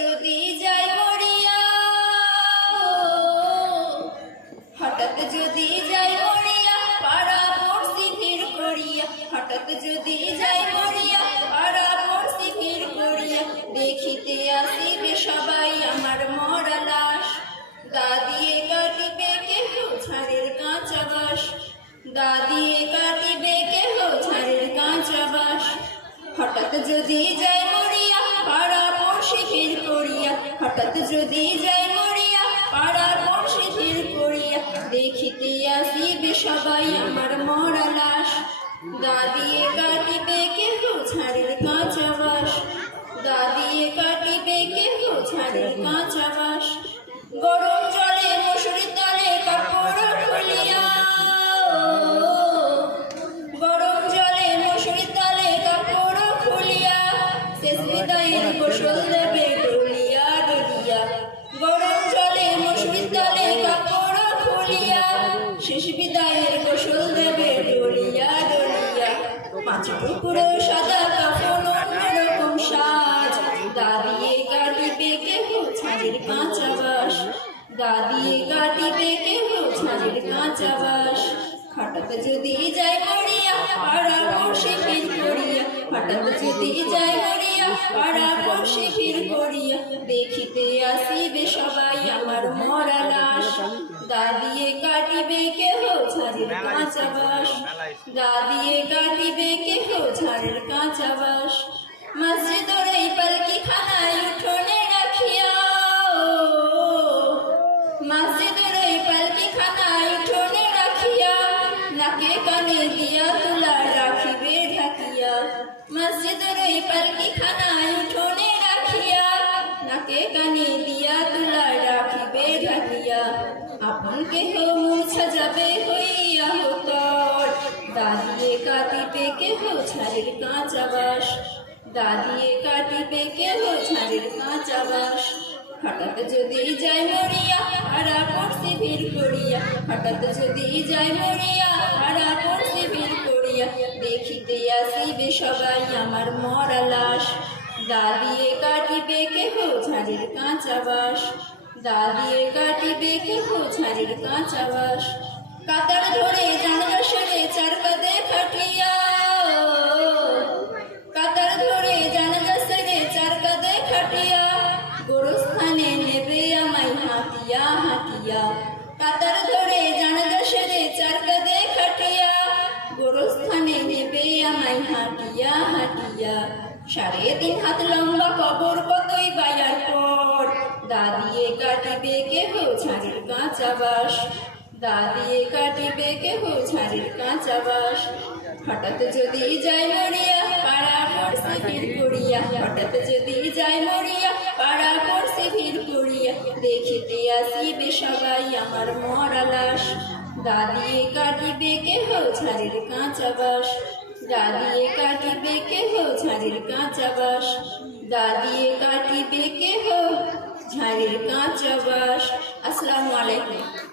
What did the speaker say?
যদি যাই মরিয়া হঠাৎ যদি যাই মরিয়া পাড়া পড়ছি ভিড় করিয়া, হঠাৎ যদি যাই মরিয়া পাড়া পড়ছি ভিড় করিয়া, দেখিতে আসিবে সবাই আমার মরা লাশ। গা দিয়ে কাটিবে কেহ ঝাড়ের কাঁচা বাস গা দিয়ে কাটিবে কেহ ঝাড়ের কাঁচা বাস হঠাৎ যদি যাই মরিয়া পাড়া পড়শি ভিড় করিয়া, হঠাৎ যদি যাই মরিয়া পাড়া পড়শি ভিড় করিয়া দেখিতে আসিবে সবাই আমার মরা লাশ। গা দিয়ে কাটিবে কেহ ঝাড়ের কাঁচা বাস গা দিয়ে কাটিবে কেহ ঝাড়ের কাঁচা বাস গরম হঠাৎ যদি ফির করিয়া। হঠাৎ যদি যাই মরিয়া ফির করিয়া। দেখিতে আসিবে সবাই আমার মরা লাশ দাঁড়িয়ে কাটিবে কেহ ছাদের কাঁচা বাস দাঁড়িয়ে কাটিবে কেহ ছাদের কাঁচা বাস মসজিদের এই পালকি খানায় উঠোনে রাখিয়া মসজিদের এই পালকি খানায় উঠোনে রাখিয়া নাকে কানে দিয়া তুলা রাখিবে ঢাকিয়া মসজিদের এই পালকি খানায় উঠোনে কেহ মুছা যাবে হইয়া হতর দাদিয়ে কাটিবে কেহ ছাড়ের কাঁচা বাস। দাদিয়ে কাটিবে কেহ ছাড়ের কাঁচা বাস। হঠাৎ যদি যাই মরিয়া হারা পড়ছি ভিড় করিয়া। হঠাৎ যদি যাই মরিয়া হারা পড়ছি ভিড় করিয়া। দেখিতে আসিবে সবাই আমার মরা লাশ। দাদিয়ে কাটিবে কেহ ঝাড়ের কাঁচা বাস। দাদিয়ে কাটিবে কেহ ঝাড়ের কাতার ধরে জানলা সেরে চার কাদে খাটিয়া কাতার ধরে জানলা সেরে চার কাদে খাটিয়া গোরস্থানে নেবে আমায় হাতিয়া হাতিয়া। কাতার ধরে জানলা সেরে চার কাদে খাটিয়া গোরস্থানে নেবে আমায় হাটিয়া হাটিয়া সাড়ে তিন হাত লম্বা কবর কতই বায়ার পর দাদিয়ে কাটিবে কেহ ছাড়ের কাঁচা বাস দাদিয়ে কাটিবে কেহ ছাড়ের কাঁচা বাস হঠাৎ যদি যাই মরিয়া পাড়া পড়ছে ভিড় করিয়া। হঠাৎ যদি যাই মরিয়া পাড়া পড়ছে ভিড় করিয়া। দেখিতে আসিবে সবাই আমার মরা লাশ। দাদিয়ে কাটিবে কেহ ছাড়ের কাঁচা বাস দাদিয়ে কাটিবে কেহ ঝাড়ের কাঁচা বাস দাদিয়ে কাটিবে কেহ ঝাড়ের কাঁচা বাস আসসালামু আলাইকুম।